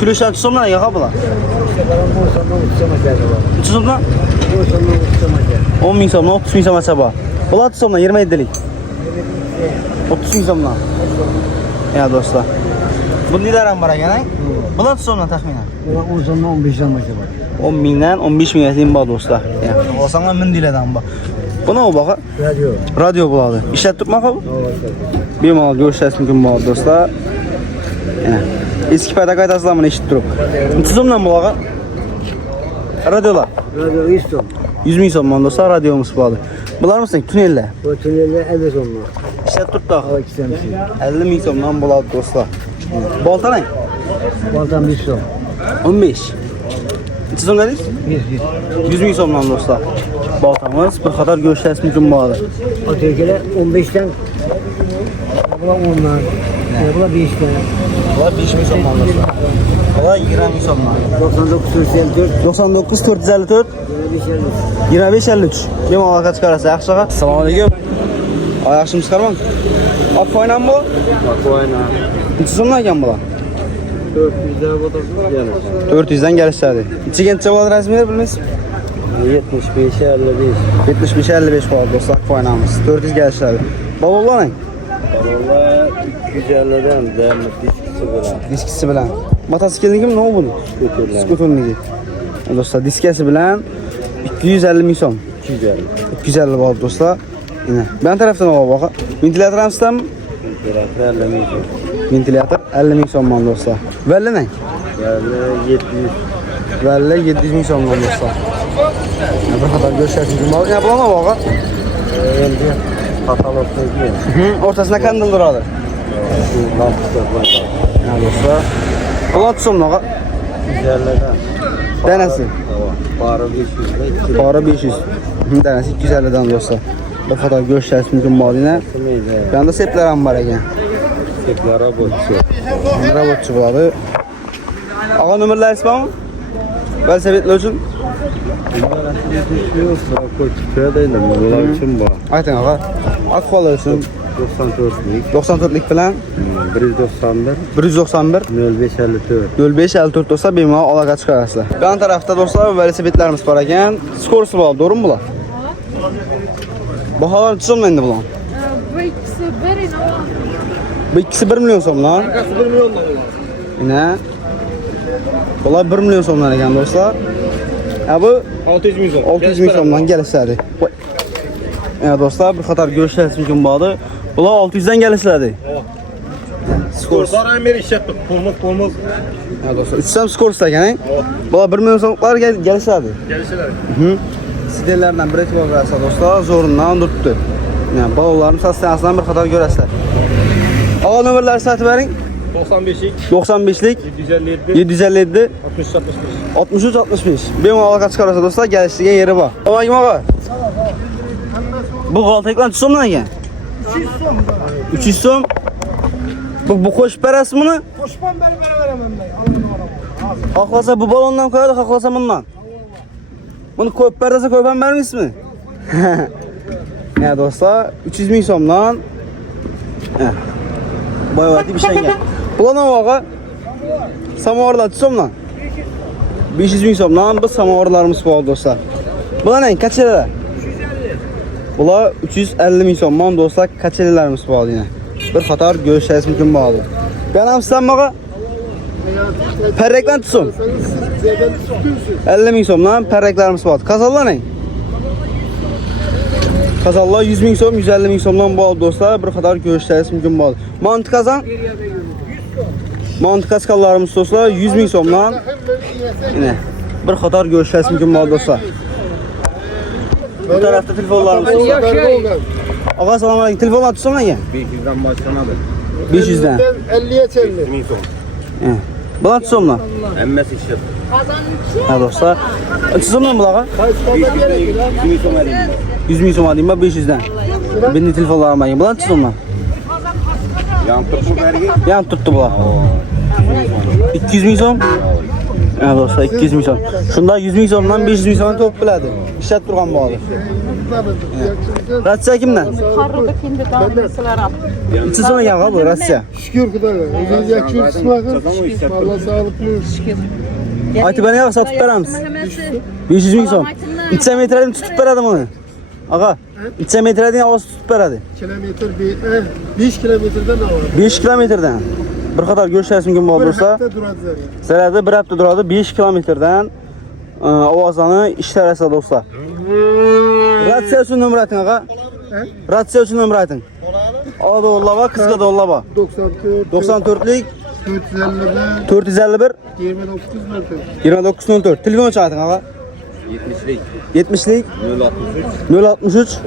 Kiloşan tutsomdan ya kabla. 300 somdan? 10 bin somdan 30 bin somdan çaba. Bular tutsomdan 27'lik. 30 bin somdan. Ya dostlar. Bu neler var ekan? Bular tutsomdan taxminan. Bular 10 somdan 15 somdan çaba. 10 binden 15 bin yetim var dostlar. Yani olsanlar min diledan bak. Bu ne o bak? Radyo. Radyo buladı. İşlet tutmak o? Bir mal görüşürüz mümkün bu dostlar. Yani eski payda kaytasılamını eşit durup. Tuzumdan buladı. Radyolar. Radyo 100 som. 100 bin somdan dostlar radyomuz buladı. Bular mısın? Tünelle. Bu tüneller 50 somdan. İşlet tuttuk. Hava ikisinden 50 bin somdan buladı dostlar. Balta ne? Baltan 1 som. 15. Tuzum ne deyiz? 100 bin somdan dostlar. Baltamız bir kadar görüşürüz mümkün buladı. Ötekiler 15'ten. Bular 10'dan. Bular 5'ten. Bular 5 bin somdan dostlar. Bular 20 bin somdan. 99 454. 99 454 25 53. Benim alaka çıkarası yaxşı ağa. Assalamu alaykum. Yaxşımı çıkarmam. Ak oynan bu? Ak oyna. Neçə ekan bular? 400'den botasın. 400'den gəlişlədi. İçi gəncə bular rəsmilər bilməz? 75 55. 75 55 bular dostlar ak oynamız. 400 gəlişlədi. Balolar nə? Valla 250'den dayanmış diskisi bilen. Diskisi bilən. Motosikletniki mi? Nə o bunun? Skuterler. Skuterliki. Dostlar diskesi bilən 250 min som. 250. 250 bular dostlar. Yine. Ben taraftan ola bax. Ventilator hamısından mı? Ventilatör 50 min som. Ventilator 50 min somdan dostlar. Vəlli nə? Valla 700. Vəlli 700 min somdan dostlar. Bir kadar görüşərsiniz. Ya bulama bax. Endi katalogda giyin. Ortasına kandil duradı. Lampıda var. Ya dostlar. Bulat somdan. 250'den. Dənəsi. Para 500'den. Para 500. Dənəsi 250'den dostlar. Bu kadar görüşərsiniz mümkün malinə. Yanda seplərim var ekan. Tekrar robotçu. Robotçu buladı. Ağa nömrələr ismi? Vəlsəbetli üçün. Bunlar için var. Aytın ağa. Akvalı üçün. 94'lük. 94'lik falan. 191. 191. 0554. 0554 dostlar benim alaqa çıxarasınız. Yan tarafta dostlar velosipedlərimiz var ekan. Skorsu var, doğru mu bular? Bahalar çıxmı indi bular? Bu ikisi bir inanın. Bu ikisi 1 milyon somlar. Arkası 1 milyon da bunlar. Yine. Bunlar 1 milyon somlar ekan dostlar. Ya bu 600 milyon. 600 milyon somdan gəlişlədi. Ya dostlar bir qatar görüşləriniz mümkün bağlı. Bunlar 600'den gəlişlədi. Skors. Sarayın beri iş yaptık. Olmaz. Ya dostlar 300 skors ekan, he? Bunlar 1 milyon somlar gəlişlədi. Gelişeler. Siderlərdən bir etibar versə dostlar zorundan tutdu. Yəni balaların satsiyasından bir qatar görəslər. Ağa nömrələri satı verin. 95'lik. 95'lik 757. 757 60 65. 63 65. Benim alaqa çıxarasa dostlar gəlişdiğin yeri var. Alayım ağa. Bu qaltayıqlan tutsam nə ekan? 300 som. Bu qoşub bərəsi bunu? Koşmam beri veremem ben. Xaxlasa bu balondan koyardı, xaxlasa bundan. Bunu koyub bərəsə koyban vermiş mi? Ya dostlar 300 min somdan. Bayvati bir şey gel. Bulan o ağa. Samovarlar tutsomdan. 500 min somdan bu samovarlarımız var dostlar. Bulan nə? Kaç elələr? Bula 350 min somdan dostlar kaç elələrimiz var yine. Bir qatar görüşəyiz mümkün bağlı. Benim sizden perreklen tutsun. 50 min somdan perreklerimiz var. Kazallar ne? Kazallar 100 min som, 150 min somdan bağlı dostlar. Bir qatar görüşəyiz mümkün bağlı. Mantı kazan? Mantı kaskallarımız dostlar 100 min somdan. Yine bir qatar görüşəyiz mümkün bağlı dostlar. Bu tarafta telefonlarımız dostlar. Ağa salam aleyküm. Telefonlar tutsam ne? 500'den başlamadı. 500'den. 50'ye çevirdi. Min son. Buna tutsam lan. Emmesi işi. Ha dostlar. Tutsam lan bulağa? 100 min son vereyim. 100 min som alayım ben 500'den. Benim telefonlarıma yiyin. Buna tutsam lan. Yan tuttu vergi. Yan tuttu bulağa. 200 min som. Ha dostlar 200 min som. Şunda 100 min somdan 500 min somdan top bilədi. İşət durğan bağlı. Ratsa kimdən? Qarrıda kendi tanrısılar al. İçi sonra yağı bu Rusya. Şükür Xudoga. O'zingiz yaxshi yuribsizmi? Alloh sog'lik bersin. Aytib bana yağı satıp veramiz. Hammasi 500 ming so'm. 3 metreden tutup veradi bunu. Ağa, 3 metreden ovoz tutup veradi. Kilometr 5 kilometrdan avval. 5 kilometrden. Bir qator go'shtlar mumkin bo'ldi Bir do'stlar. hafta duradi zaryad. Zarada bir hafta duradi 5 kilometrdan ovozani ishlarasa do'stlar. Ratsiya uchun nomer ayting ağa. Ratsiya uchun nomer ayting. Oda o'llaba, qizga do'llaba. 94 94lik 451 451 2904. 2904. Telefon çağırın ağa. 70'lik 70'lik 063 063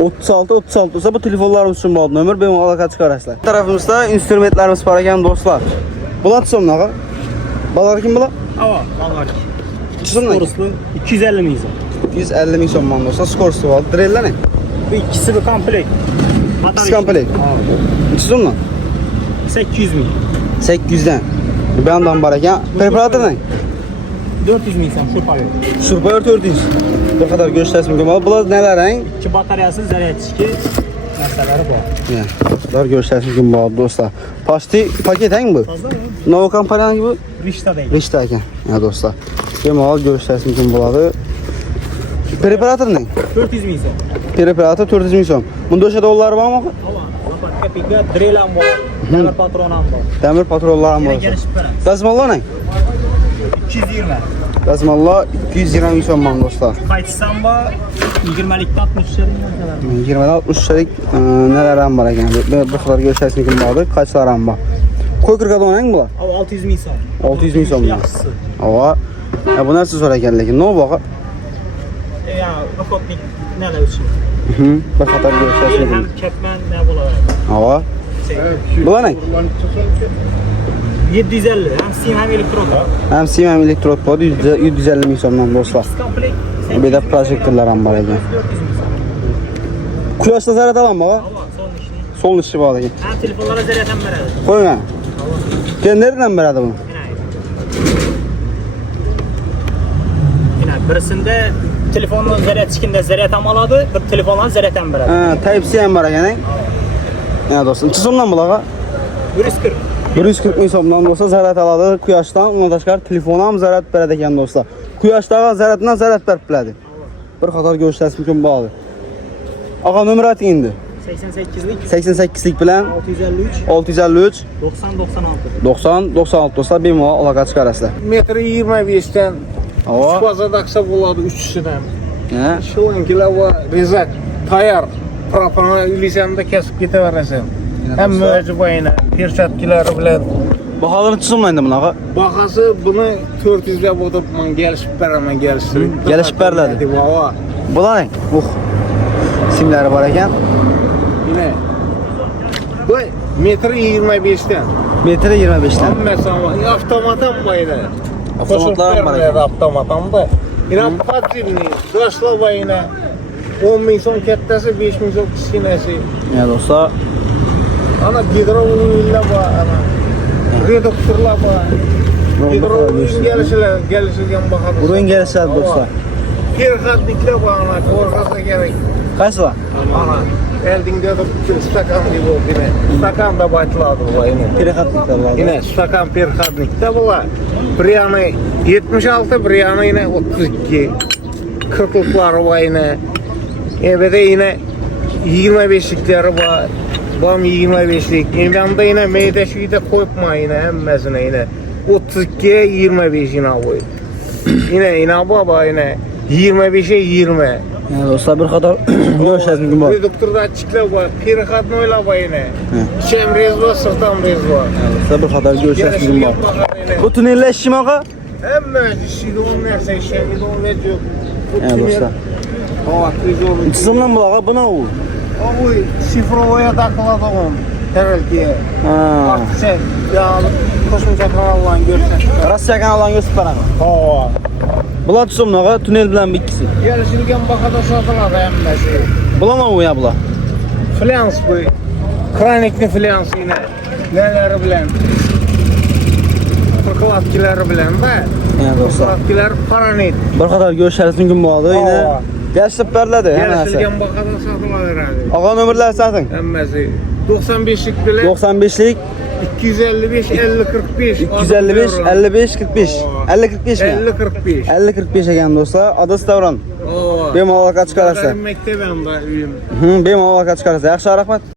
36 36 olsa bu telefonlarımız için bu nömür benim alaka çıkaraslar. Tarafımızda instrumentlerimiz var ekan dostlar. Bulat somna ağa. Balar kim bula? Ava, balar. Somna. Skoruslu 250 ming so'm. 150 ming so'm dostlar. Skorsu var. Drella ne? Bu ikkisi bir komplekt. Komplekt. Somna. 800 ming. 800'den. Bir yandan var ekan. Preparator ne? 400 ming so'm shu payet. Surbayör 400. Bu kadar göstersin mümkün. Bular neler en? İki bataryası, zaryadchiki narsalari bor. Ya, bular göstersin mümkün bu dostlar. Pasti paket en bu? Nova kompaniyanın gibi? Rishta deydi. Rişte ekan. Ya dostlar. Bemalol göstersin mümkün buları. Preparator ne? 400 ming so'm. Preparator 400 ming so'm. Bunda o'sha dollar bormi? Ava, lopatka pika, drill ham bor. Demir patron ham bor. Demir patrollar ham bor. Yana kelishib beramiz. Dazmollar ne? 220. Dazmollar 220 ming so'm man dostlar. Qaytishsam bor, 20likda 60 shilling narsalar. 20'den 60 liralık neler ham bor ekan. Bu kadar göstersin mümkün buları. Kaçlar ham bor. Koy kırgadan en bular? Ava 600 ming so'm. 600 ming so'm. Yaxshisi. Ava. Ya bu narsa so'ra ekan lekin. Ne bu? Ya, vafotlik nelar uchun? Bir qator göstersin Yer ham mümkün. ketman ne bo'laveradi? Ava. Bular ne? 750. Hem sim hem elektrod. Hem sim hem elektrod bor. 150 ming so'mdan dostlar. Komplekt. Bir de projektörler ham bor ekan. 400 ming so'm. Quyoshda zaryad olammi? Ava, son ishni. Sol işi bor ekan. Hem telefonlara zaryad ham beradi. Qo'yma. Nereden beradi bunu? Yine birisinde telefonun zaryadchikinde zaryad ham oladi, bir telefondan zaryad ham beradi. Ha, Type-C ham bor ekan. Ya dostlar, necha so'mdan bularga? 140. 140 ming so'mdan do'stlar zaryad oladi. Quyoshdan, undan tashqari telefon ham zaryad beradi ekan do'stlar. Quyoshdagi zaryaddan zaryad berib biladi. Bir qator ko'rsatish mumkin bo'ladi. Ağa nomer ayting endi. 88'lik 88lik bilan 653 653 90 96. 90 96 do'stlar bemalol aloqa chiqarasizlar. Metr 25dan Ava. fazla daqsa bo'ladi 3-sidan. Ha? Shilonkilar va rezak tayyor propana ilisanda kesib ketaverasan. Hamma o'zi bo'yina pershatkilari bilan. Baholar necha so'mdan endi bunaqa? Bahası bunu 400 lira o'tiribman, kelishib beraman, kelishtirib. Kelishib beriladi. Ava. Bular ne? Simlari bor ekan. Yine. Bu metr 25dan. Metri 25dan. Hammasi avtomatam bo'yina. Avtomatlar ham bor ekan. Avtomatam da. Yine patribni, doshlar bo'yina. 10 ming so'm kattasi, 5 ming so'm kichkinasi. Ya do'stlar, Ana gidrovoyinlar bor, ana. Reduktorlar bor. Gidrovoyin gelişilgan bahada. burun kelishadi do'stlar. Perxatliklar bor, ana, ko'rg'asa kerak. Qaysilar? Ana, eldingda stakan deb o'qiydi. Stakan da aytiladi bu yine. Perxatliklar bor. Yine stakan perxatlikda bular. Bir yana 76, bir yana yine 32. Kırklıkları var yine. Evet yine 25'likleri var. Bam 25'lik. Yanında yine meydeşiyi de koyma yine hemmesine yine. 32'ye 25 yine bu. Yine baba yine 25'e 20. Ya do'stlar, bir qator ko'rsatish mumkin bor. Reduktorda açıklar var. Perxatnoylar var yine. Chem rez var, sırtam rez var. Do'stlar, bir qator ko'rsatish mumkin bor. Bu tunnellashish moqa? Hem işi de on nerse, işemi de on ne diyor. Ya do'stlar. Hava krizi olur. Necha so'mdan bularga buni u? O şifroya takıladı on. Herhalde. Ha. Artık sen ya koşunca kanallarını görsen. Rossiya kanallarını ko'rsatib beraman. Hava. Bular necha so'mdan? Tunnel bilan bir ikkisi. Yarışılgan bakada satılады hemmesi. Bularmi u ya bular? Flans bu. Kranikli flans yine. Neleri bilen. Fırkılatkileri bilen de. Ya do'stlar, Fırkılatkiler paranit. bir qator ko'rsatish mumkin bo'ldi. Yine Ava. kelishib beriladi hammasi. Yarışılgan bakada satılады herhalde. Ağa nomerlar sating. Hemmesi. 95'lik bile 95'lik 255 50 45 255 55 45. 50 45 mi? 50 45. 50 45 ekan do'stlar. Adres Davron. Oo. Bemalol aqqa chiqarasiz. Maktabimda uyim. Bemalol aqqa chiqarasiz. Yaxshi, rahmat.